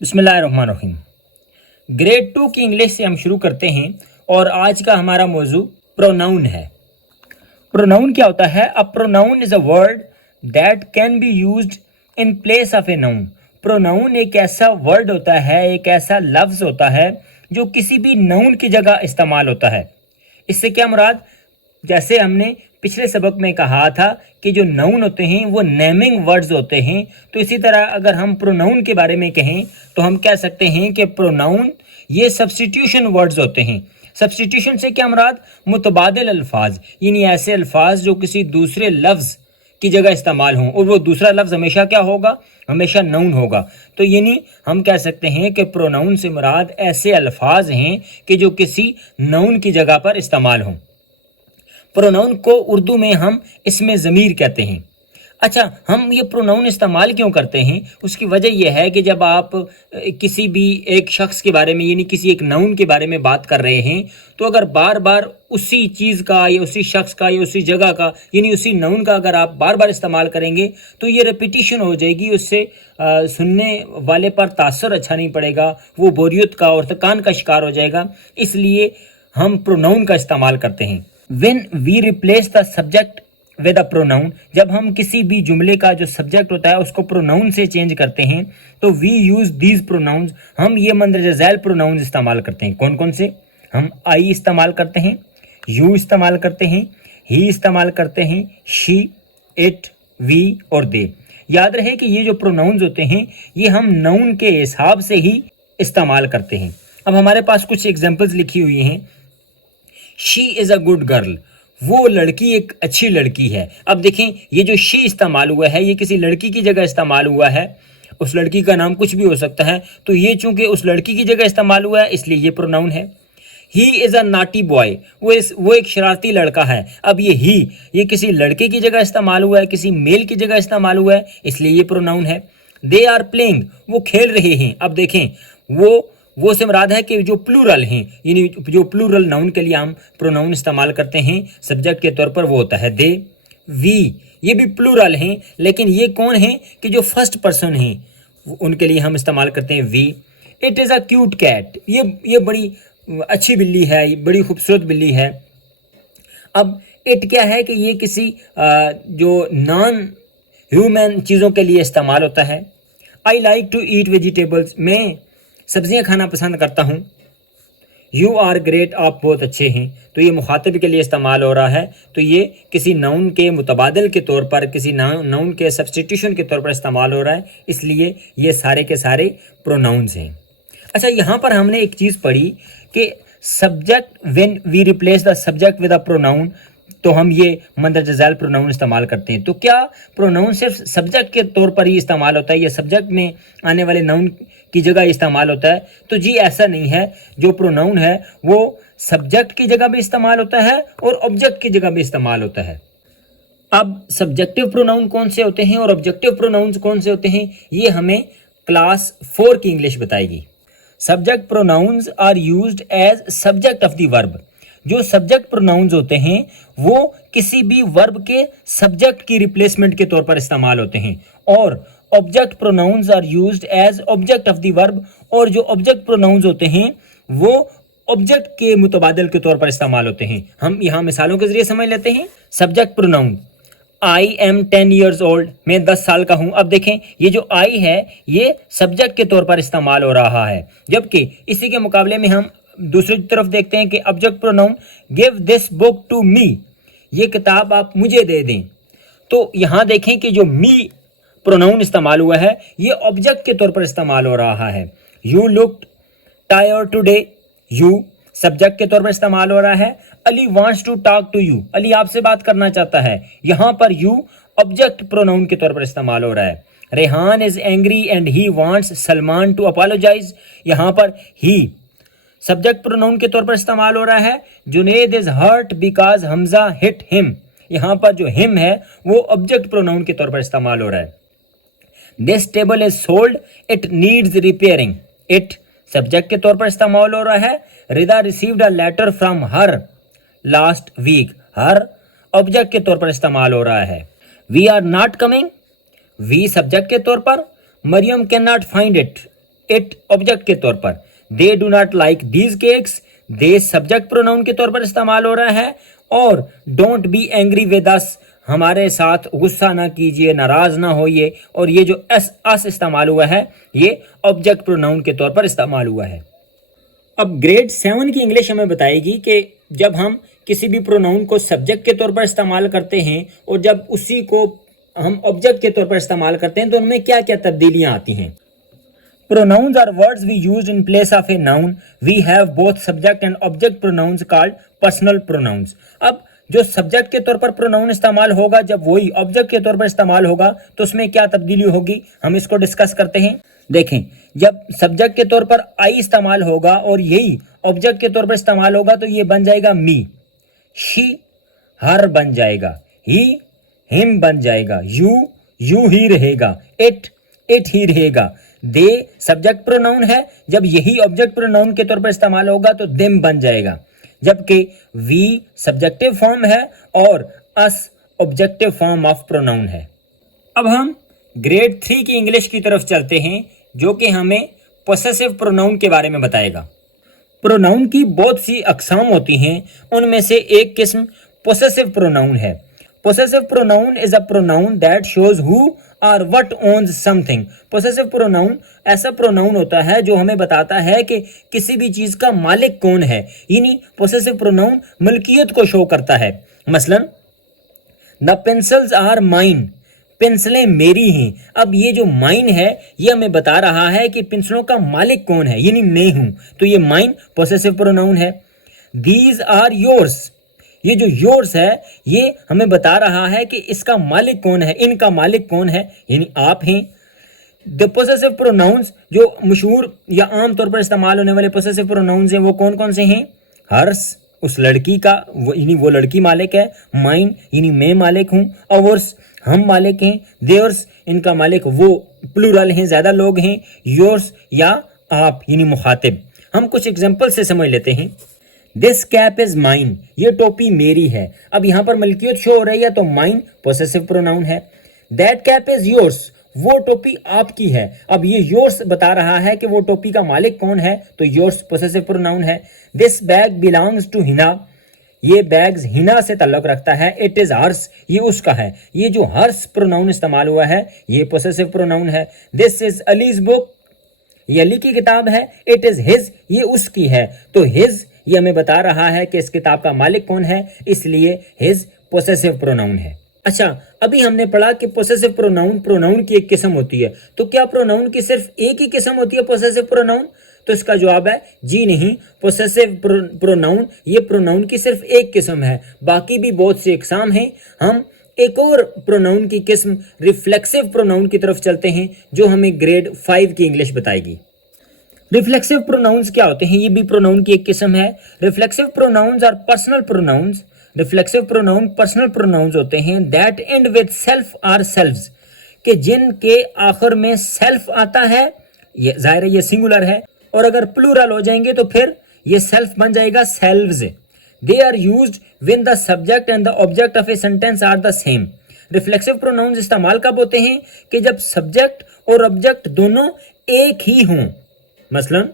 बिस्मिल्लाहिर्रहमानिर्रहीम। ग्रेड 2 की इंग्लिश से हम शुरू करते हैं और आज का हमारा मौजू प्रोनाउन है। प्रोनाउन क्या होता है? A pronoun is a word that can be used in place of a noun. Pronoun एक ऐसा वर्ड होता है, एक ऐसा लफ्ज होता है जो किसी भी नाउन की जगह इस्तेमाल होता है। इससे क्या मुराद? जैसे हमने पिछले सबक में कहा था कि जो नाउन होते हैं वो नेमिंग वर्ड्स होते हैं, तो इसी तरह अगर हम प्रोनाउन के बारे में कहें तो हम कह सकते हैं कि प्रोनाउन ये सब्स्टिट्यूशन वर्ड्स होते हैं। सब्स्टिट्यूशन से क्या मुराद? मुतबादिल अल्फाज, यानी ऐसे अल्फाज जो किसी दूसरे लफ्ज़ की जगह इस्तेमाल हों और वो दूसरा लफ्ज़ हमेशा क्या होगा? हमेशा नाउन होगा। तो यानी हम कह सकते हैं कि प्रोनाउन से मुराद ऐसे अल्फाज हैं कि जो किसी नाउन की जगह पर इस्तेमाल हों। प्रोनाउन को उर्दू में हम इसमें ज़मीर कहते हैं। अच्छा, हम ये प्रोनाउन इस्तेमाल क्यों करते हैं? उसकी वजह यह है कि जब आप किसी भी एक शख्स के बारे में यानी किसी एक नाउन के बारे में बात कर रहे हैं, तो अगर बार बार उसी चीज़ का या उसी शख्स का या उसी जगह का यानी उसी नाउन का अगर आप बार बार इस्तेमाल करेंगे तो ये रेपिटिशन हो जाएगी, उससे सुनने वाले पर तासर अच्छा नहीं पड़ेगा, वो बोरियत का और थकान का शिकार हो जाएगा। इसलिए हम प्रोनाउन का इस्तेमाल करते हैं। When we replace the subject with a pronoun, जब हम किसी भी जुमले का जो सब्जेक्ट होता है उसको प्रोनाउन से चेंज करते हैं तो we use these pronouns, हम ये मंदरजा झैल प्रोनाउंस इस्तेमाल करते हैं। कौन कौन से? हम I इस्तेमाल करते हैं, you इस्तेमाल करते हैं, he इस्तेमाल करते हैं, she, it, we और they। याद रहे कि ये जो प्रोनाउंस होते हैं ये हम नाउन के हिसाब से ही इस्तेमाल करते हैं। अब हमारे पास कुछ एग्जाम्पल्स लिखी हुई हैं। She is a good girl, वो लड़की एक अच्छी लड़की है। अब देखें, ये जो शी इस्तेमाल हुआ है ये किसी लड़की की जगह इस्तेमाल हुआ है। उस लड़की का नाम कुछ भी हो सकता है, तो ये चूंकि उस लड़की की जगह इस्तेमाल हुआ है इसलिए ये प्रोनाउन है। He is a Nati boy, वो एक शरारती लड़का है। अब ये किसी लड़के की जगह इस्तेमाल हुआ है, किसी मेल की जगह इस्तेमाल हुआ है, इसलिए ये प्रोनाउन है। दे आर प्लेइंग, वो खेल रहे हैं। अब देखें, वो से मुराद है कि जो प्लूरल हैं, यानी जो प्लूरल नाउन के लिए हम प्रोनाउन इस्तेमाल करते हैं सब्जेक्ट के तौर पर, वो होता है दे। वी, ये भी प्लूरल हैं, लेकिन ये कौन हैं कि जो फर्स्ट पर्सन हैं उनके लिए हम इस्तेमाल करते हैं we. It is a cute cat, ये बड़ी अच्छी बिल्ली है, बड़ी खूबसूरत बिल्ली है। अब इट क्या है कि ये किसी जो नॉन ह्यूमन चीज़ों के लिए इस्तेमाल होता है। I like to eat vegetables, मैं सब्जियां खाना पसंद करता हूँ। यू आर ग्रेट, आप बहुत अच्छे हैं, तो ये मुखातिब के लिए इस्तेमाल हो रहा है। तो ये किसी नाउन के मुतबादल के तौर पर, किसी नाउन के सब्स्टिट्यूशन के तौर पर इस्तेमाल हो रहा है, इसलिए ये सारे के सारे प्रोनाउंस हैं। अच्छा, यहाँ पर हमने एक चीज़ पढ़ी कि subject, when we replace the subject with a pronoun, तो हम ये मंदरजा झैल प्रोनाउन इस्तेमाल करते हैं। तो क्या प्रोनाउन सिर्फ सब्जेक्ट के तौर पर ही इस्तेमाल होता है या सब्जेक्ट में आने वाले नाउन की जगह इस्तेमाल होता है? तो जी ऐसा नहीं है। जो प्रोनाउन है वो सब्जेक्ट की जगह भी इस्तेमाल होता है और ऑब्जेक्ट की जगह भी इस्तेमाल होता है। अब सब्जेक्टिव प्रोनाउन कौन से होते हैं और ऑब्जेक्टिव प्रोनाउंस कौन से होते हैं, ये हमें क्लास 4 की इंग्लिश बताएगी। Subject pronouns are used as subject of the verb. जो सब्जेक्ट प्रोनाउंस होते हैं वो किसी भी वर्ब के सब्जेक्ट की रिप्लेसमेंट के तौर पर इस्तेमाल होते हैं। और object pronouns are used as object of the verb, और जो ऑब्जेक्ट प्रोनाउंस होते हैं वो ऑब्जेक्ट के मुतबादिल के तौर पर इस्तेमाल होते हैं। हम यहाँ मिसालों के जरिए समझ लेते हैं। Subject pronoun, I am 10 years old, मैं 10 साल का हूँ। अब देखें, ये जो आई है ये सब्जेक्ट के तौर पर इस्तेमाल हो रहा है, जबकि इसी के मुकाबले में हम दूसरी तरफ देखते हैं कि object pronoun, give this book to me, ये किताब आप मुझे दे दें। तो यहाँ देखें कि जो मी प्रोनाउन इस्तेमाल हुआ है ये ऑब्जेक्ट के तौर पर इस्तेमाल हो रहा है। You looked tired today, you subject के तौर पर इस्तेमाल हो रहा है। Ali wants to talk to you, Ali आपसे बात करना चाहता है, यहाँ पर यू ऑब्जेक्ट प्रोनाउन के तौर पर इस्तेमाल हो रहा है। Rehan is angry and he wants Salman to apologise, यहाँ पर ही सब्जेक्ट प्रोनाउन के तौर पर इस्तेमाल हो रहा है। Junaid is hurt because Hamza hit him, यहाँ पर जो हिम है वो ऑब्जेक्ट प्रोनाउन के तौर पर इस्तेमाल हो रहा है। This table is sold, it needs repairing, it subject के तौर पर इस्तेमाल हो रहा है। Rida received a letter from her last week, her object के तौर पर इस्तेमाल हो रहा है। We are not coming, we subject के तौर पर। Mariam can not find it, it object के तौर पर, they do not like these cakes, they subject pronoun के तौर पर इस्तेमाल हो रहा है, और don't be angry with us, हमारे साथ गुस्सा ना कीजिए, नाराज ना होइए, और ये जो अस इस्तेमाल हुआ है ये ऑब्जेक्ट प्रोनाउन के तौर पर इस्तेमाल हुआ है। अब ग्रेड 7 की इंग्लिश हमें बताएगी कि जब हम किसी भी प्रोनाउन को सब्जेक्ट के तौर पर इस्तेमाल करते हैं और जब उसी को हम ऑब्जेक्ट के तौर पर इस्तेमाल करते हैं तो उनमें क्या क्या तब्दीलियां आती हैं। Pronouns are words we use in place of a noun. We have both subject and object pronouns called personal pronouns. अब जो सब्जेक्ट के तौर पर प्रोनाउन इस्तेमाल होगा जब वही ऑब्जेक्ट के तौर पर इस्तेमाल होगा तो उसमें क्या तब्दीली होगी, हम इसको डिस्कस करते हैं। देखें, जब सब्जेक्ट के तौर पर आई इस्तेमाल होगा और यही ऑब्जेक्ट के तौर पर इस्तेमाल होगा तो ये बन जाएगा मी, शी हर बन जाएगा, ही हिम बन जाएगा, यू ही रहेगा, इट ही रहेगा, दे सब्जेक्ट प्रोनाउन है, जब यही ऑब्जेक्ट प्रोनाउन के तौर पर इस्तेमाल होगा तो देम बन जाएगा, जबकि वी सब्जेक्टिव फॉर्म है और अस ऑब्जेक्टिव फॉर्म ऑफ प्रोनाउन है। अब हम ग्रेड 3 की इंग्लिश की तरफ चलते हैं जो कि हमें पोसेसिव प्रोनाउन के बारे में बताएगा। प्रोनाउन की बहुत सी अकसाम होती हैं, उनमें से एक किस्म पोसेसिव प्रोनाउन है। Possessive pronoun is a pronoun that shows who और what owns something. Possessive pronoun ऐसा प्रोनाउन होता है जो हमें बताता है कि किसी भी चीज का मालिक कौन है, यानी पोसेसिव प्रोनाउन मलकियत को शो करता है। मसलन द पेंसिल्स आर माइन, पेंसिलें मेरी हैं। अब ये जो माइन है ये हमें बता रहा है कि पेंसिलों का मालिक कौन है, यानी मैं हूं, तो ये माइन पोसेसिव प्रोनाउन है। दीज आर योर्स, ये जो योर्स है ये हमें बता रहा है कि इसका मालिक कौन है, इनका मालिक कौन है, यानी आप हैं। द पोसेसिव प्रोनाउंस जो मशहूर या आम तौर पर इस्तेमाल होने वाले पोसेसिव प्रोनाउंस हैं वो कौन कौन से हैं? हर्स, उस लड़की का, यानी वो लड़की मालिक है। माइन, यानी मैं मालिक हूँ। अवर्स, हम मालिक हैं। देयर्स, इनका मालिक वो प्लूरल हैं, ज्यादा लोग हैं। योर्स या आप, यानी मुखातिब। हम कुछ एग्जांपल से समझ लेते हैं। दिस कैप इज माइन, ये टोपी मेरी है। अब यहाँ पर मलकियत शो हो रही है तो माइन पोसेसिव प्रोनाउन है। दैट कैप इज योर्स, वो टोपी आपकी है। अब ये योर्स बता रहा है कि वो टोपी का मालिक कौन है, तो योर्स पोसेसिव प्रोनाउन है। This bag belongs to Hina, ये बैग्स हिना से ताल्लुक रखता है। इट इज हर्स, ये उसका है। ये जो हर्स प्रोनाउन इस्तेमाल हुआ है ये पोसेसिव प्रोनाउन है। दिस इज अलीज बुक, ये अली की किताब है। इट इज हिज, ये उसकी है। तो हिज ये हमें बता रहा है कि इस किताब का मालिक कौन है, इसलिए हिज पोसेसिव प्रोनाउन है। अच्छा, अभी हमने पढ़ा कि पोसेसिव प्रोनाउन की एक किस्म होती है। तो क्या प्रोनाउन की सिर्फ एक ही किस्म होती है पोसेसिव प्रोनाउन? तो इसका जवाब है जी नहीं। पोसेसिव प्रोनाउन ये प्रोनाउन की सिर्फ एक किस्म है, बाकी भी बहुत सी इकसाम हैं। हम एक और प्रोनाउन की किस्म रिफ्लेक्सिव प्रोनाउन की तरफ चलते हैं जो हमें ग्रेड 5 की इंग्लिश बताएगी। रिफ्लेक्सिव प्रोनाउंस क्या होते हैं? ये भी प्रोनाउन की एक किस्म है। Reflexive pronouns are personal pronouns. Reflexive pronoun personal pronouns होते हैं that end with self or selves, कि जिनके आखिर में सेल्फ आता है। ये जाहिर है ये सिंगुलर है, और अगर प्लूरल हो जाएंगे तो फिर ये सेल्फ बन जाएगा selves. They are used when the subject and the object of a sentence are the same. Reflexive pronouns इस्तेमाल कब होते हैं? कि जब सब्जेक्ट और ऑब्जेक्ट दोनों एक ही हों। मसलन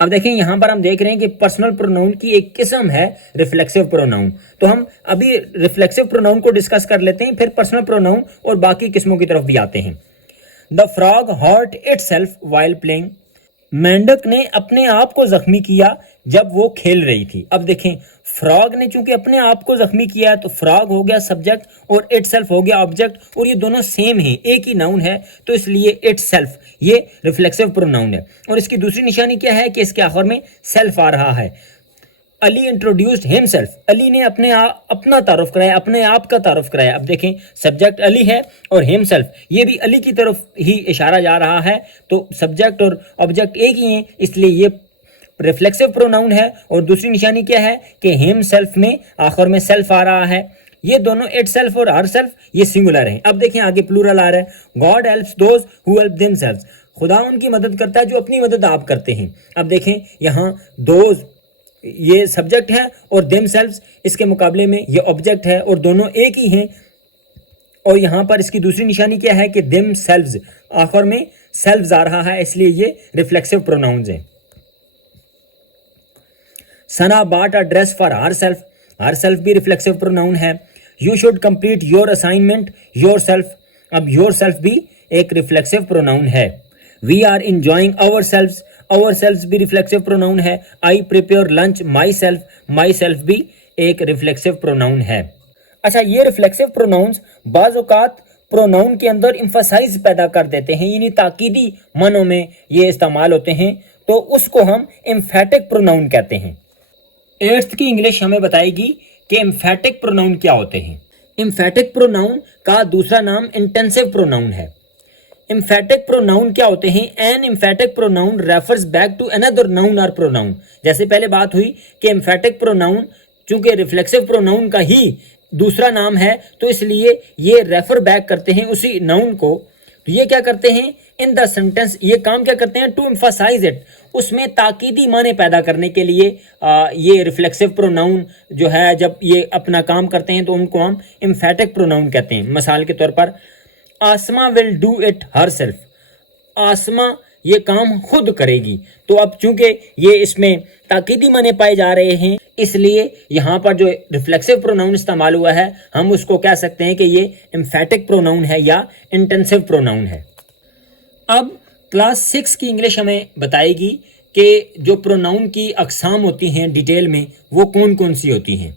अब देखें, यहां पर हम देख रहे हैं कि पर्सनल प्रोनाउन की एक किस्म है रिफ्लेक्सिव प्रोनाउन। तो हम अभी रिफ्लेक्सिव प्रोनाउन को डिस्कस कर लेते हैं, फिर पर्सनल प्रोनाउन और बाकी किस्मों की तरफ भी आते हैं। The frog hurt itself while playing, मेंढक ने अपने आप को जख्मी किया जब वो खेल रही थी। अब देखें, फ्रॉग ने चूंकि अपने आप को जख्मी किया है तो फ्रॉग हो गया सब्जेक्ट और इटसेल्फ हो गया ऑब्जेक्ट, और ये दोनों सेम हैं, एक ही नाउन है, तो इसलिए इटसेल्फ ये रिफ्लेक्सिव प्रोनाउन है। और इसकी दूसरी निशानी क्या है कि इसके आखिर में सेल्फ आ रहा है। अली इंट्रोड्यूस्ड हिमसेल्फ, अली ने अपना तारुफ कराया, अपने आप का तारुफ कराया। अब देखें, सब्जेक्ट अली है और हिमसेल्फ ये भी अली की तरफ ही इशारा जा रहा है, तो सब्जेक्ट और ऑब्जेक्ट एक ही हैं, इसलिए ये रिफ्लेक्सिव प्रोनाउन है। और दूसरी निशानी क्या है कि हिमसेल्फ में आखिर में सेल्फ आ रहा है। ये दोनों इटसेल्फ और हरसेल्फ ये सिंगुलर हैं। अब देखें आगे प्लूरल आ रहा है। God helps those who help themselves, खुदा उनकी मदद करता है जो अपनी मदद आप करते हैं। अब देखें यहाँ दोज ये सब्जेक्ट है और देमसेल्व्स इसके मुकाबले में ये ऑब्जेक्ट है, और दोनों एक ही हैं। और यहाँ पर इसकी दूसरी निशानी क्या है कि देमसेल्व्स आखिर में सेल्फ आ रहा है, इसलिए ये रिफ्लेक्सिव प्रोनाउंस हैं। Sana bought a dress for herself भी रिफ्लेक्सिव प्रोनाउन है। You should complete your assignment yourself, अब योर सेल्फ भी एक रिफ्लेक्सिव प्रोनाउन है। We are enjoying ourself भी रिफ्लेक्सिव प्रोनाउन है। I prepare lunch myself भी एक रिफ्लेक्सिव प्रोनाउन है। अच्छा, ये रिफ्लेक्सिव प्रोनाउंस बाज़ औक़ात प्रोनाउन के अंदर इम्फसाइज पैदा कर देते हैं, यानी ताकीदी मानों में ये इस्तेमाल होते हैं, तो उसको हम एम्फेटिक प्रोनाउन कहते हैं। 8th की इंग्लिश हमें बताएगी कि एम्फेटिक प्रोनाउन क्या होते हैं। एम्फेटिक प्रोनाउन का दूसरा नाम इंटेंसिव प्रोनाउन है। एम्फेटिक प्रोनाउन क्या होते हैं? An emphatic pronoun refers back to another noun और प्रोनाउन। जैसे पहले बात हुई कि एम्फेटिक प्रोनाउन चूंकि रिफ्लेक्सिव प्रोनाउन का ही दूसरा नाम है, तो इसलिए ये रेफर बैक करते हैं उसी नाउन को। तो ये क्या करते हैं इन द सेंटेंस, ये काम क्या करते हैं? टू एम्फसाइज इट, उसमें ताकीदी माने पैदा करने के लिए ये रिफ्लेक्सिव प्रोनाउन जो है जब ये अपना काम करते हैं तो उनको हम एम्फेटिक प्रोनाउन कहते हैं। मिसाल के तौर पर Asma will do it herself, Asma ये काम खुद करेगी। तो अब चूंकि ये इसमें ताकीदी माने पाए जा रहे हैं, इसलिए यहाँ पर जो रिफ्लेक्सिव प्रोनाउन इस्तेमाल हुआ है हम उसको कह सकते हैं कि ये एम्फेटिक प्रोनाउन है या इंटेंसिव प्रोनाउन है। अब क्लास 6 की इंग्लिश हमें बताएगी कि जो प्रोनाउन की अकसाम होती हैं डिटेल में वो कौन कौन सी होती हैं।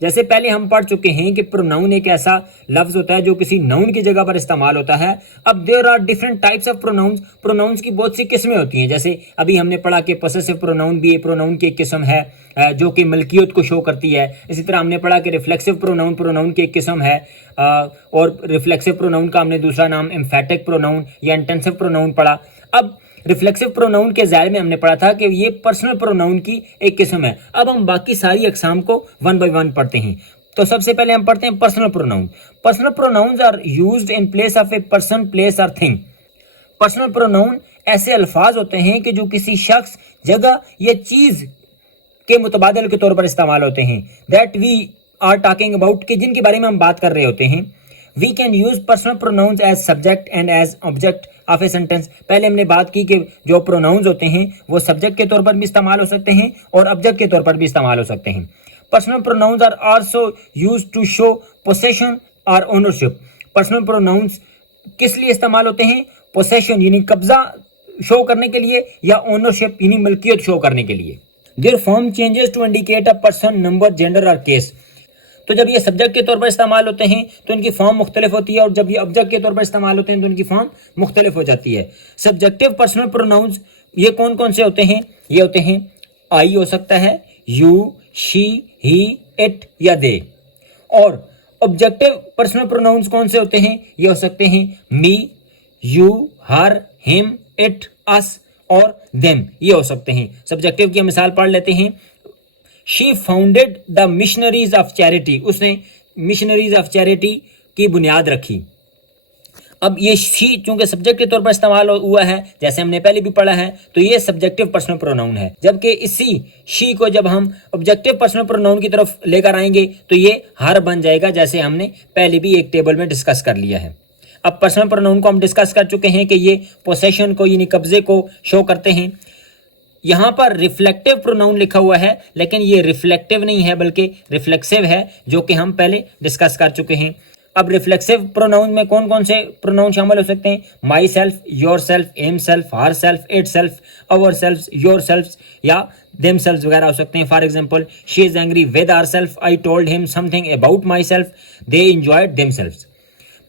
जैसे पहले हम पढ़ चुके हैं कि प्रोनाउन एक ऐसा लफ्ज होता है जो किसी नाउन की जगह पर इस्तेमाल होता है। अब there are different types of pronouns, pronouns की बहुत सी किस्में होती हैं। जैसे अभी हमने पढ़ा कि पोसेसिव प्रोनाउन भी एक प्रोनाउन की एक किस्म है जो कि मलकियत को शो करती है। इसी तरह हमने पढ़ा कि रिफ्लेक्सिव प्रोनाउन की एक किस्म है, और रिफ्लेक्सिव प्रोनाउन का हमने दूसरा नाम एम्फेटिक प्रोनाउन या इंटेंसिव प्रोनाउन पढ़ा। अब रिफ्लेक्सिव प्रोनाउन के ज़ायरे में हमने पढ़ा था कि ये पर्सनल प्रोनाउन की एक किस्म है। अब हम बाकी सारी अकसाम को वन बाय वन पढ़ते हैं। तो सबसे पहले हम पढ़ते हैं personal pronoun. Personal pronouns are used in place of a person, place और थिंग। पर्सनल प्रोनाउन ऐसे अल्फाज होते हैं कि जो किसी शख्स, जगह या चीज के मुतबादिल के तौर पर इस्तेमाल होते हैं। That we are talking about, कि जिनके बारे में हम बात कर रहे होते हैं। We can use personal pronouns as subject and as object of a sentence. पहले हमने बात की कि जो प्रोनाउंस होते हैं वो सब्जेक्ट के तौर पर भी इस्तेमाल हो सकते हैं और ऑब्जेक्ट के तौर पर भी इस्तेमाल हो सकते हैं। Personal pronouns are also used to show possession और ओनरशिप। पर्सनल प्रोनाउंस किस लिए इस्तेमाल होते हैं? पोसेशन यानी कब्जा शो करने के लिए, या ओनरशिप यानी मलकियत शो करने के लिए। Their form changes to indicate a person, number, gender और केस। तो जब ये सब्जेक्ट के तौर पर इस्तेमाल होते हैं तो इनकी फॉर्म मुख्तलिफ होती है, और जब ये ऑब्जेक्ट के तौर पर इस्तेमाल होते हैं तो इनकी फॉर्म मुख्तलिफ हो जाती है। सब्जेक्टिव पर्सनल प्रोनाउंस ये कौन कौन से होते हैं? ये होते हैं आई हो सकता है, यू, शी, ही, इट या दे। और ऑब्जेक्टिव पर्सनल प्रोनाउंस कौन से होते हैं? ये हो सकते हैं मी, यू, हर, हिम, इट, अस और देम, ये हो सकते हैं। सब्जेक्टिव की मिसाल पढ़ लेते हैं। She founded the missionaries of charity, उसने मिशनरीज ऑफ चैरिटी की बुनियाद रखी। अब ये शी चूंकि सब्जेक्ट के तौर पर इस्तेमाल हुआ है, जैसे हमने पहले भी पढ़ा है, तो ये सब्जेक्टिव पर्सनल प्रोनाउन है। जबकि इसी शी को जब हम ऑब्जेक्टिव पर्सनल प्रोनाउन की तरफ लेकर आएंगे तो ये हर बन जाएगा, जैसे हमने पहले भी एक टेबल में डिस्कस कर लिया है। अब पर्सनल प्रोनाउन को हम डिस्कस कर चुके हैं कि ये पोसेशन को यानी कब्जे को शो करते हैं। यहाँ पर रिफ्लेक्टिव प्रोनाउन लिखा हुआ है, लेकिन ये रिफ्लेक्टिव नहीं है बल्कि रिफ्लेक्सिव है, जो कि हम पहले डिस्कस कर चुके हैं। अब रिफ्लेक्सिव प्रोनाउन में कौन कौन से प्रोनाउन शामिल हो सकते हैं? My self, your self, am self, her self, it self, our self, your self या देम सेल्फ वगैरह हो सकते हैं। For example, she is angry with her self, I told him something about my self, they enjoyed them self.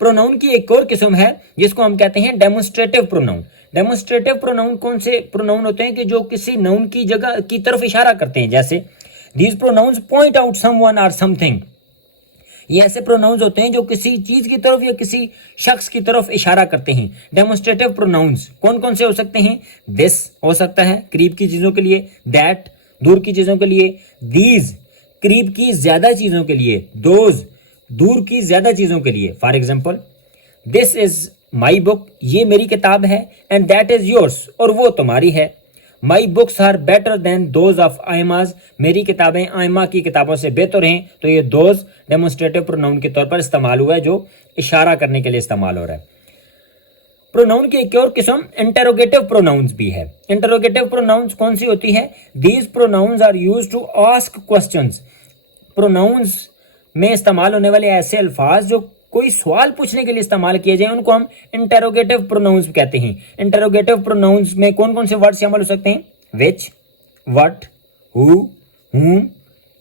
Pronoun की एक और किस्म है जिसको हम कहते हैं डेमोन्स्ट्रेटिव प्रोनाउन। डेमोन्स्ट्रेटिव प्रोनाउन कौन से प्रोनाउन होते हैं कि जो किसी नाउन की जगह की तरफ इशारा करते हैं। जैसे these pronouns point out someone और समथिंग, ये ऐसे प्रोनाउंस होते हैं जो किसी चीज की तरफ या किसी शख्स की तरफ इशारा करते हैं। डेमोन्स्ट्रेटिव प्रोनाउंस कौन कौन से हो सकते हैं? दिस हो सकता है करीब की चीजों के लिए, दैट दूर की चीजों के लिए, दीज करीब की ज्यादा चीजों के लिए, दोज दूर की ज्यादा चीजों के लिए। For example, this is my book, ये मेरी किताब है, एंड दैट इज योर्स, और वो तुम्हारी है। My books are better than those of Ayma's, मेरी किताबें आयमा की किताबों से बेहतर हैं। तो ये दोज डेमोन्स्ट्रेटिव प्रोनाउन के तौर पर इस्तेमाल हुआ है, जो इशारा करने के लिए इस्तेमाल हो रहा है। प्रोनाउन की एक और किस्म इंटरोगेटिव प्रोनाउंस भी है। इंटरोगेटिव प्रोनाउंस कौन सी होती है? These pronouns are used to ask questions. Pronouns में इस्तेमाल होने वाले ऐसे अल्फाज जो कोई सवाल पूछने के लिए इस्तेमाल किए जाए उनको हम इंटरोगेटिव प्रोनाउंस कहते हैं। इंटरोगेटिव प्रोनाउंस में कौन कौन से वर्ड शामिल हो सकते हैं? विच, व्हाट, हु, whom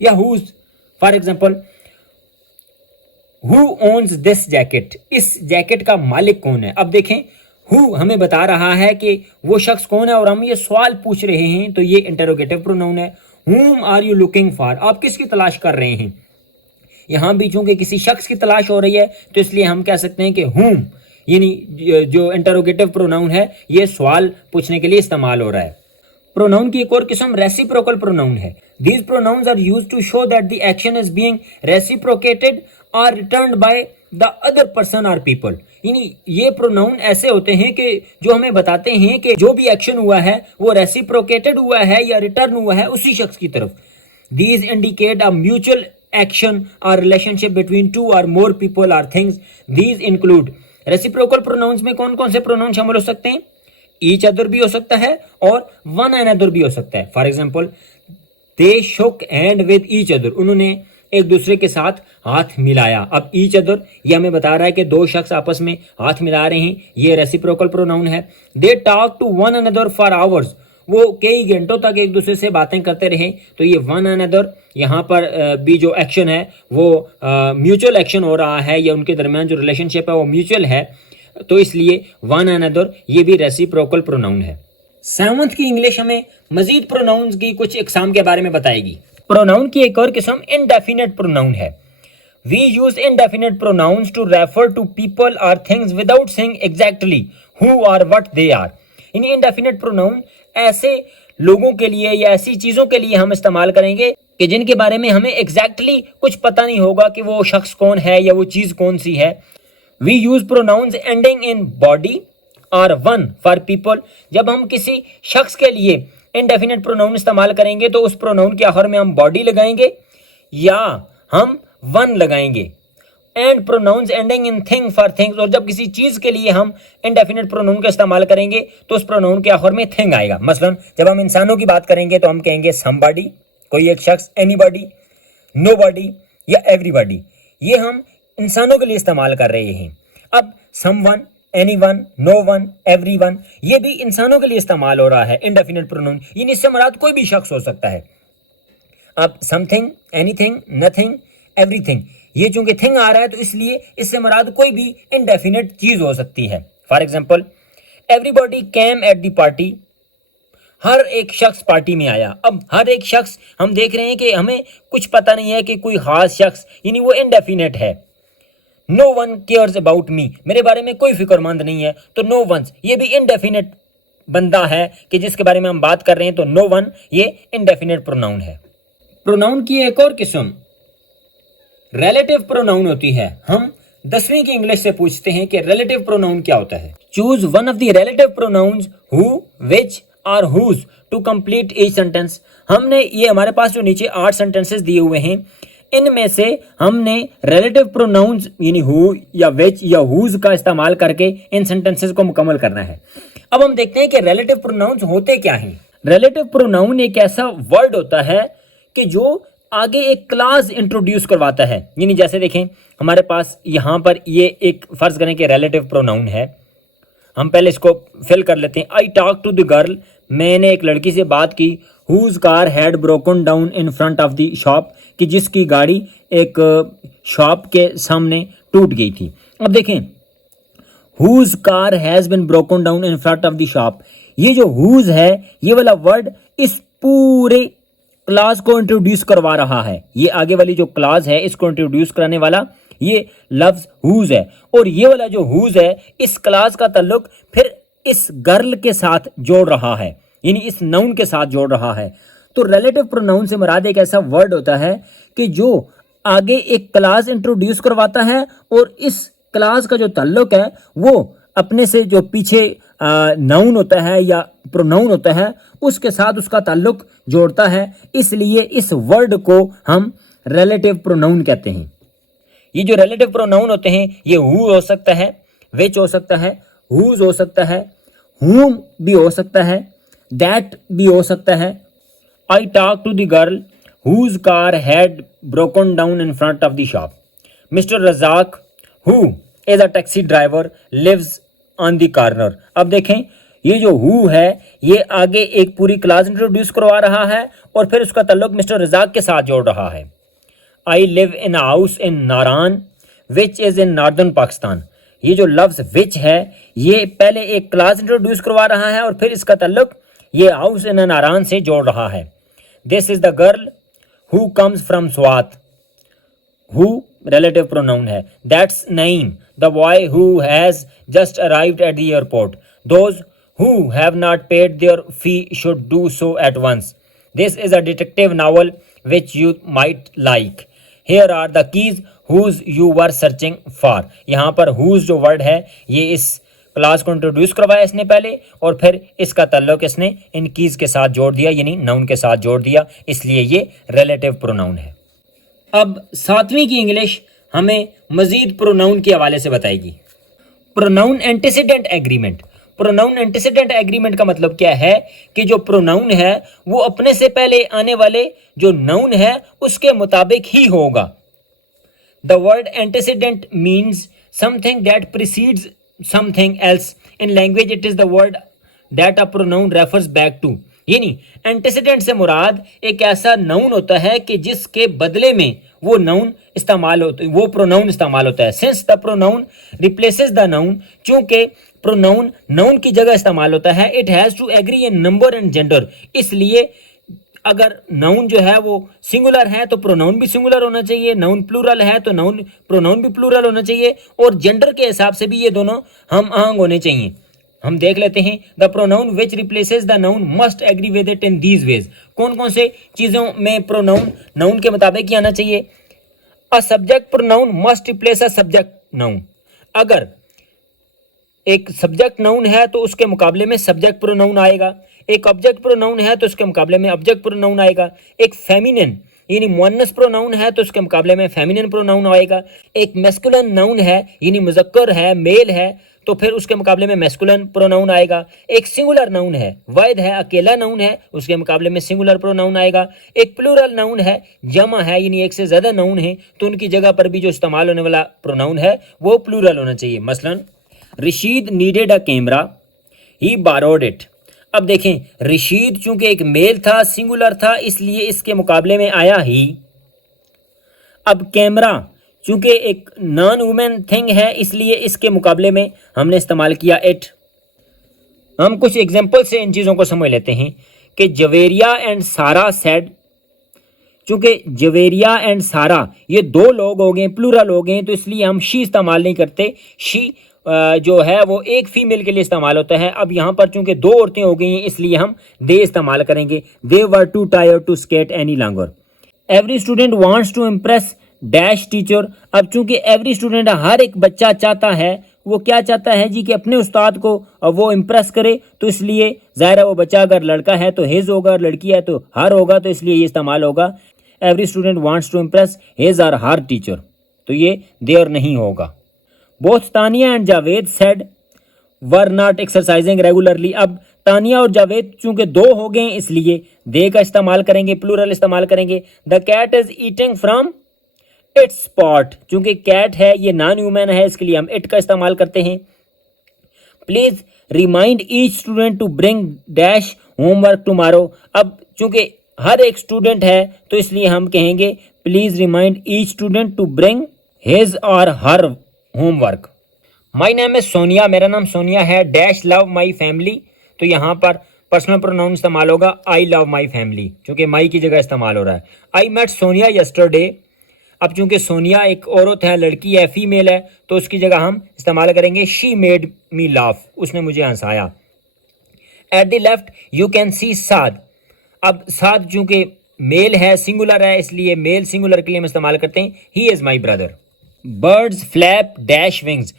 या whose। For example, who owns this jacket, इस जैकेट का मालिक कौन है? अब देखें, हु हमें बता रहा है कि वो शख्स कौन है और हम ये सवाल पूछ रहे हैं, तो ये इंटरोगेटिव प्रोनाउन है। whom are you looking for, आप किसकी तलाश कर रहे हैं? यहां भी चूंकि किसी शख्स की तलाश हो रही है तो इसलिए हम कह सकते हैं कि whom, यानी जो इंटरोगेटिव प्रोनाउन है ये सवाल पूछने के लिए इस्तेमाल हो रहा है। प्रोनाउन की एक और किस्म रेसिप्रोकल प्रोनाउन है। These pronouns are used to show that the action is being reciprocated और returned by the other person और पीपल। यानी ये प्रोनाउन ऐसे होते हैं कि जो हमें बताते हैं कि जो भी एक्शन हुआ है वो रेसिप्रोकेटेड हुआ है या रिटर्न हुआ है उसी शख्स की तरफ। These indicate a mutual action और रिलेशनशिप बिटवीन टू और मोर पीपल और things. These include, reciprocal pronouns में कौन कौन से प्रोनाउन शामिल हो सकते हैं? ईच अदर भी हो सकता है और वन अनदर भी हो सकता है। For example, they shook hand with each other, उन्होंने एक दूसरे के साथ हाथ मिलाया। अब ईच अदर ये हमें बता रहा है कि दो शख्स आपस में हाथ मिला रहे हैं, ये रेसिप्रोकल प्रोनाउन है। They talk to one another for hours, वो कई घंटों तक एक दूसरे से बातें करते रहे, तो ये वन अनदर यहाँ पर भी जो एक्शन है वो म्यूचुअल एक्शन हो रहा है या उनके दरमियान जो रिलेशनशिप है वो म्यूचुअल है, तो इसलिए वन अनदर ये भी रेसिप्रोकल प्रोनाउन है। सेवंथ की इंग्लिश हमें मजीद प्रोनाउंस की कुछ इकसाम के बारे में बताएगी। प्रोनाउन की एक और किस्म इनडेफिनेट प्रोनाउन है। We use indefinite pronouns to refer to people और things without saying exactly who और व्हाट दे आर। इन इनडेफिनेट प्रोनाउन ऐसे लोगों के लिए या ऐसी चीजों के लिए हम इस्तेमाल करेंगे कि जिनके बारे में हमें एग्जैक्टली कुछ पता नहीं होगा कि वो शख्स कौन है या वो चीज कौन सी है। We use pronouns ending in body और वन फॉर पीपल। जब हम किसी शख्स के लिए इनडेफिनेट प्रोनाउन इस्तेमाल करेंगे तो उस प्रोनाउन के आखिर में हम बॉडी लगाएंगे या हम वन लगाएंगे। And pronouns ending in thing for things, और जब किसी चीज के लिए हम इनडेफिनेट प्रोनाउन का इस्तेमाल करेंगे तो उस प्रोनाउन के आखिर में थिंग आएगा। मसलन जब हम इंसानों की बात करेंगे तो हम कहेंगे समबॉडी, कोई एक शख्स, एनीबॉडी, नोबॉडी या एवरीबॉडी। ये हम इंसानों के लिए इस्तेमाल कर रहे हैं। अब समवन, एनीवन, नोवन, एवरीवन ये भी इंसानों के लिए इस्तेमाल हो रहा है इनडेफिनेट प्रोनाउन, यानी इससे मुराद कोई भी शख्स हो सकता है। अब समथिंग, एनीथिंग, नथिंग, एवरीथिंग, ये चूंकि थिंग आ रहा है तो इसलिए इससे मुराद कोई भी इनडेफिनेट चीज हो सकती है। For example, everybody came at the party, हर एक शख्स पार्टी में आया। अब हर एक शख्स हम देख रहे हैं कि हमें कुछ पता नहीं है कि कोई खास शख्स, यानी वो इनडेफिनेट है। No one cares about me, मेरे बारे में कोई फिक्रमंद नहीं है, तो नो वंस ये भी इनडेफिनेट बंदा है कि जिसके बारे में हम बात कर रहे हैं, तो नो वन ये इनडेफिनेट प्रोनाउन है। प्रोनाउन की एक और किस्म रिलेटिव प्रोनाउन होती है। हम 10वीं की इंग्लिश से पूछते हैं कि रिलेटिव प्रोनाउन क्या होता है। Choose one of the relative pronouns who, which और whose to complete each sentence. हमने ये हमारे पास जो नीचे 8 सेंटेंसेस दिए हुए हैं, इनमें से हमने रिलेटिव प्रोनाउंस यानी हु या विच या हुज का इस्तेमाल करके इन सेंटेंसेस को मुकम्मल करना है। अब हम देखते हैं कि रिलेटिव प्रोनाउंस होते क्या हैं। रिलेटिव प्रोनाउन एक ऐसा वर्ड होता है कि जो आगे एक क्लास इंट्रोड्यूस करवाता है। यानी जैसे देखें हमारे पास यहाँ पर ये एक फर्ज करें कि रिलेटिव प्रोनाउन है, हम पहले इसको फिल कर लेते हैं। I talk to the girl, मैंने एक लड़की से बात की। Whose car had broken down in front of the shop, कि जिसकी गाड़ी एक शॉप के सामने टूट गई थी। अब देखें, whose car has been broken down in front of the shop, ये जो हुज है ये वाला वर्ड इस पूरे क्लास को इंट्रोड्यूस करवा रहा है। ये आगे वाली जो क्लास है इसको इंट्रोड्यूस कराने वाला ये लफ्ज हुज है, और ये वाला जो हुज है इस क्लास का ताल्लुक फिर इस गर्ल के साथ जोड़ रहा है, यानी इस नाउन के साथ जोड़ रहा है। तो रिलेटिव प्रोनाउन से मुराद एक ऐसा वर्ड होता है कि जो आगे एक क्लास इंट्रोड्यूस करवाता है और इस क्लास का जो ताल्लुक है वो अपने से जो पीछे नाउन होता है या प्रोनाउन होता है उसके साथ उसका ताल्लुक जोड़ता है, इसलिए इस वर्ड को हम रिलेटिव प्रोनाउन कहते हैं। ये जो रिलेटिव प्रोनाउन होते हैं ये हु हो सकता है, विच हो सकता है, whose हो सकता है, whom भी हो सकता है, that भी हो सकता है. I talked to the girl whose car had broken down in front of the shop. Mr. Razak, who is a taxi driver, lives on the corner. अब देखें, ये जो who है ये आगे एक पूरी क्लास इंट्रोड्यूस करवा रहा है और फिर उसका ताल्लुक मिस्टर रजाक के साथ जोड़ रहा है. I live in a house in Naran which is in northern Pakistan. ये जो लफ्ज विच है ये पहले एक क्लास इंट्रोड्यूस करवा रहा है और फिर इसका ताल्लुक ये हाउस इन नारान से जोड़ रहा है. This is the girl who comes from Swat. Who relative pronoun है. That's Naeem the boy who has just arrived at the airport. Those who have not paid their fee should do so at once. This is a detective novel which you might like. Here are the keys whose you were searching for. यहाँ पर whose जो word है ये इस class को introduce करवाया इसने पहले और फिर इसका ताल्लुक इसने इन कीज के साथ जोड़ दिया यानी नाउन के साथ जोड़ दिया, इसलिए ये रिलेटिव प्रोनाउन है. अब 7वीं की इंग्लिश हमें मजीद प्रोनाउन के हवाले से बताएगी. Pronoun antecedent agreement. Pronoun antecedent agreement का मतलब क्या है कि जो प्रोनाउन है वो अपने से पहले आने वाले जो नाउन है उसके मुताबिक ही होगा. The word antecedent means something that precedes something else. In language it is the word that a pronoun refers back to. यानी एंटीसीडेंट से मुराद एक ऐसा नाउन होता है कि जिसके बदले में वो नाउन इस्तेमाल होता है, वो प्रोनाउन इस्तेमाल होता है. Since the pronoun replaces the noun, चूंकि प्रोनाउन नाउन की जगह इस्तेमाल होता है, it has to agree in number and gender. इसलिए अगर नाउन जो है वो सिंगुलर है तो प्रोनाउन भी सिंगुलर होना चाहिए, नाउन प्लूरल है तो नाउन प्रोनाउन भी प्लूरल होना चाहिए और जेंडर के हिसाब से भी ये दोनों हम आहंग होने चाहिए. हम देख लेते हैं. The pronoun which replaces the noun must agree with it in these ways. कौन कौन से चीजों में प्रोनाउन नाउन के मुताबिक ही आना चाहिए. A subject pronoun must replace a subject noun. अगर एक सब्जेक्ट नाउन है तो उसके मुकाबले में सब्जेक्ट प्रोनाउन आएगा. एक ऑब्जेक्ट प्रोनाउन है तो उसके मुकाबले में ऑब्जेक्ट प्रोनाउन आएगा. एक फेमिनिन यानी मुअन्नस प्रोनाउन है तो उसके मुकाबले में फेमिनिन प्रोनाउन आएगा. एक मैस्कुलिन नाउन है यानी मुज़क्कर है, मेल है, तो फिर उसके मुकाबले में मैस्कुलिन प्रोनाउन आएगा. एक सिंगुलर नाउन है, वाहिद है, अकेला नाउन है, उसके मुकाबले में सिंगुलर प्रोनाउन आएगा. एक प्लूरल नाउन है, जमा है यानी एक से ज़्यादा नाउन है, तो उनकी जगह पर भी जो इस्तेमाल होने वाला प्रोनाउन है वो प्लूरल होना चाहिए. मसलन Rashid needed a camera, he borrowed it. अब देखें, रशीद चूंकि एक मेल था, सिंगुलर था, इसलिए इसके मुकाबले में आया ही. अब कैमरा चूंकि एक नॉन वुमेन थिंग है इसलिए इसके मुकाबले में हमने इस्तेमाल किया इट. हम कुछ एग्जांपल से इन चीज़ों को समझ लेते हैं कि जवेरिया एंड सारा सेड. चूंकि जवेरिया एंड सारा ये दो लोग हो गए, प्लूरल हो गए, तो इसलिए हम शी इस्तेमाल नहीं करते. शी जो है वो एक फीमेल के लिए इस्तेमाल होता है. अब यहाँ पर चूंकि दो औरतें हो गई हैं इसलिए हम दे इस्तेमाल करेंगे. They were too tired to skate any longer. Every student wants to impress dash teacher. अब चूंकि एवरी स्टूडेंट हर एक बच्चा चाहता है, वो क्या चाहता है जी कि अपने उस्ताद को वो इम्प्रेस करे, तो इसलिए ज़ाहिर है वो बच्चा अगर लड़का है तो हिज होगा, लड़की है तो हर होगा, तो इसलिए ये इस्तेमाल होगा. Every student wants to impress his और हर टीचर, तो ये देयर नहीं होगा. Both Tania and Javed said were not exercising regularly. अब तानिया और जावेद चूंकि दो हो गए इसलिए दे का इस्तेमाल करेंगे, प्लूरल इस्तेमाल करेंगे. The cat is eating from its pot. चूंकि कैट है ये नॉन ह्यूमन है इसके लिए हम इट का इस्तेमाल करते हैं. Please remind each student to bring dash homework tomorrow. अब चूंकि हर एक स्टूडेंट है तो इसलिए हम कहेंगे please remind each student to bring his और her homework. My name is Sonia, मेरा नाम सोनिया है. डैश लव माई फैमिली, तो यहाँ पर पर्सनल प्रोनाउन इस्तेमाल होगा आई लव माई फैमिली, चूंकि माई की जगह इस्तेमाल हो रहा है. I met Sonia yesterday. अब चूंकि सोनिया एक औरत है, लड़की है, फीमेल है, तो उसकी जगह हम इस्तेमाल करेंगे शी मेड मी लाफ, उसने मुझे हंसाया. At the left you can see Saad. अब साद चूंकि मेल है, सिंगुलर है, इसलिए मेल सिंगुलर के लिए हम इस्तेमाल करते हैं he is my brother. Birds flap dash wings.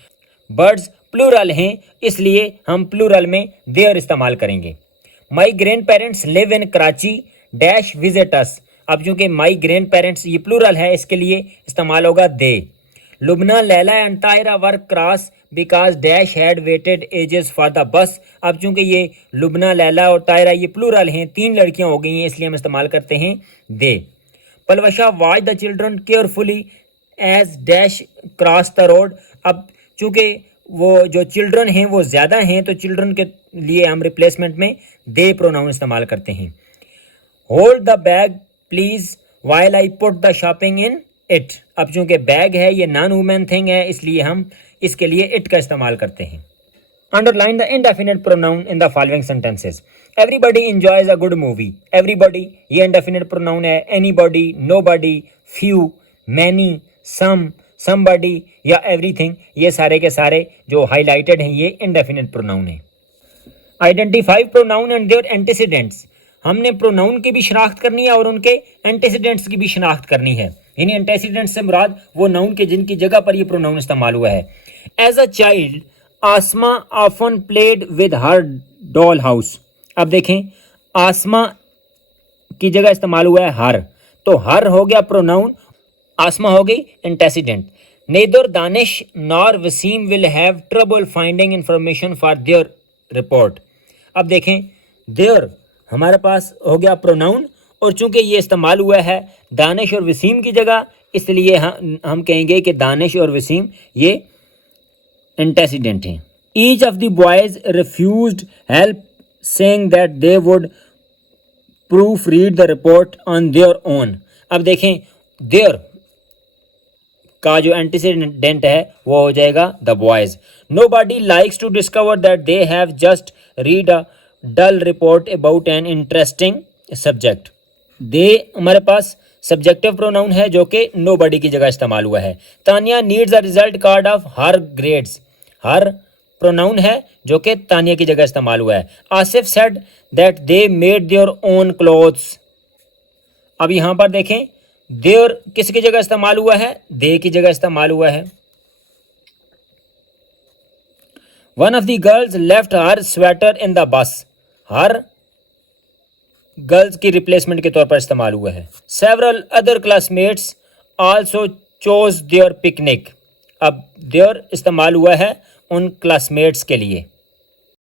Birds plural हैं इसलिए हम प्लूरल में देयर इस्तेमाल करेंगे. My grandparents live in Karachi dash visit us. अब चूंकि माई ग्रैंड पेरेंट्स ये प्लूरल है इसके लिए इस्तेमाल होगा they. Lubna Laila and Tahira were cross because dash had waited ages for the bus. अब चूंकि ये लुबना, लैला और तायरा ये प्लूरल हैं, 3 लड़कियां हो गई हैं, इसलिए हम इस्तेमाल करते हैं they. Palwasha watch the children carefully as dash cross the road. अब चूंकि वो जो चिल्ड्रन हैं वो ज़्यादा हैं, तो चिल्ड्रन के लिए हम रिप्लेसमेंट में दे प्रोनाउन इस्तेमाल करते हैं। Hold the bag please while I put the shopping in it. अब चूंकि बैग है ये नॉन वुमेन थिंग है, इसलिए हम इसके लिए इट का इस्तेमाल करते हैं। Underline the indefinite pronoun in the following sentences. Everybody enjoys a good movie. Everybody ये इंडेफिनिट प्रोनाउन है। Anybody, nobody, few, many, some, somebody या एवरीथिंग, ये सारे के सारे जो हाईलाइटेड हैं ये इंडेफिनिट प्रोनाउन है। Identify pronoun and their antecedents. हमने प्रोनाउन की भी शनाख्त करनी है और उनके एंटीसीडेंट्स की भी शनाख्त करनी है। इन एंटीसीडेंट्स से मुराद वो नाउन के जिनकी जगह पर ये प्रोनाउन इस्तेमाल हुआ है। As a child Asma often played with her doll house. अब देखें, आसमा की जगह इस्तेमाल हुआ है हर, तो हर हो गया प्रोनाउन, आसमा हो गई antecedent. Neither Danish nor Waseem will have trouble finding information for their report. अब देखें, देयर हमारे पास हो गया प्रोनाउन, और चूंकि ये इस्तेमाल हुआ है दानिश और वसीम की जगह, इसलिए हम कहेंगे कि दानिश और वसीम ये एंटीसीडेंट हैं। Each of the boys refused help saying that they would proof read the report on their own. अब देखें, देयर का जो एंटीसीडेंट है वो हो जाएगा the boys. Nobody likes to discover that they have just read a dull report about an interesting subject. They हमारे पास सब्जेक्टिव प्रोनाउन है जो कि नोबॉडी की जगह इस्तेमाल हुआ है। Tania needs a result card of her grades. Her pronoun है जो कि तानिया की जगह इस्तेमाल हुआ है। Asif said that they made their own clothes. अब यहाँ पर देखें, देयर किसकी जगह इस्तेमाल हुआ है? दे की जगह इस्तेमाल हुआ है। One of the girls left her sweater in the bus. Her girls की रिप्लेसमेंट के तौर पर इस्तेमाल हुआ है। Several other classmates also chose their picnic. अब देयर इस्तेमाल हुआ है उन क्लासमेट्स के लिए।